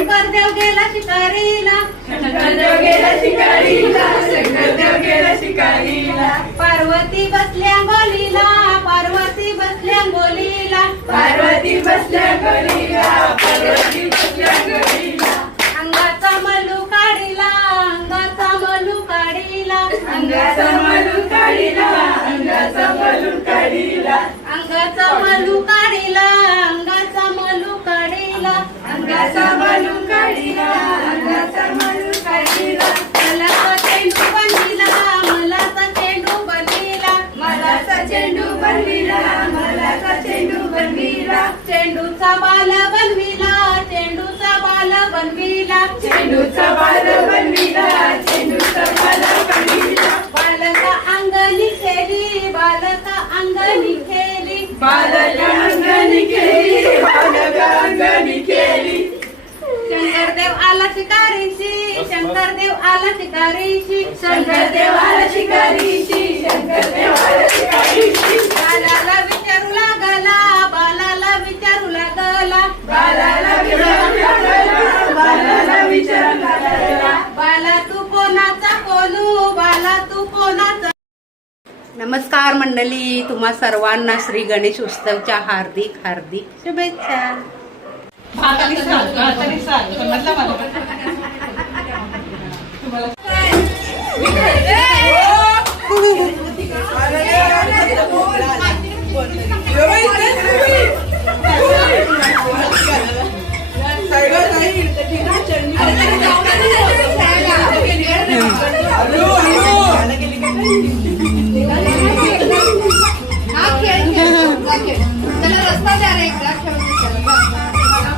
शंकरदेव गेला शिकारीला, शंकरदेव गेला शिकारीला, शंकरदेव गेला शिकारीला. पार्वती बसल्या गोलीला, पार्वती बसल्या गोलीला, पार्वती बसल्या गडीला, पार्वती बसल्या गडीला. अंगाचा मलू काढीला, अंगाचा मलू काढीला, अंगाचा मलू काढीला, अंगाचा मलू काढीला. अंगाचा मलू काढीला, अंगाचा मलू काढीला, अंगाचा मलू काढीला, अंगाचा मलू काढीला. मलाचा चेंडू बनविला, मलाचा चेंडू बनविला, मलाचा चेंडू बनविला, मलाचा चेंडू बनविला. चेंडूचा बाल बनविला, चेंडूचा बाल बनविला, चेंडूचा बाल बनविला, चेंडूचा बाल बनविला. बालका अंगणी खेळली, बालका अंगणी खेळली, बालका अंगणी केली, बालका अंगणी केली. शंकरदेव आला शिकारीशी, शंकरदेव आला शिकारीशी, शंकरदेव आला शिकारीशी, शंकरदेव आला शिकारीशी. बालाला विचारू लागला, बालाला विचारू लागला, बालाला विचारू लागला, बालाला विचारू लागला. बाला तू कोणाचा कोलू, बाला तू कोणाचा. नमस्कार मंडळी, तुम्हा सर्वांना श्री गणेश उत्सवच्या हार्दिक हार्दिक शुभेच्छा.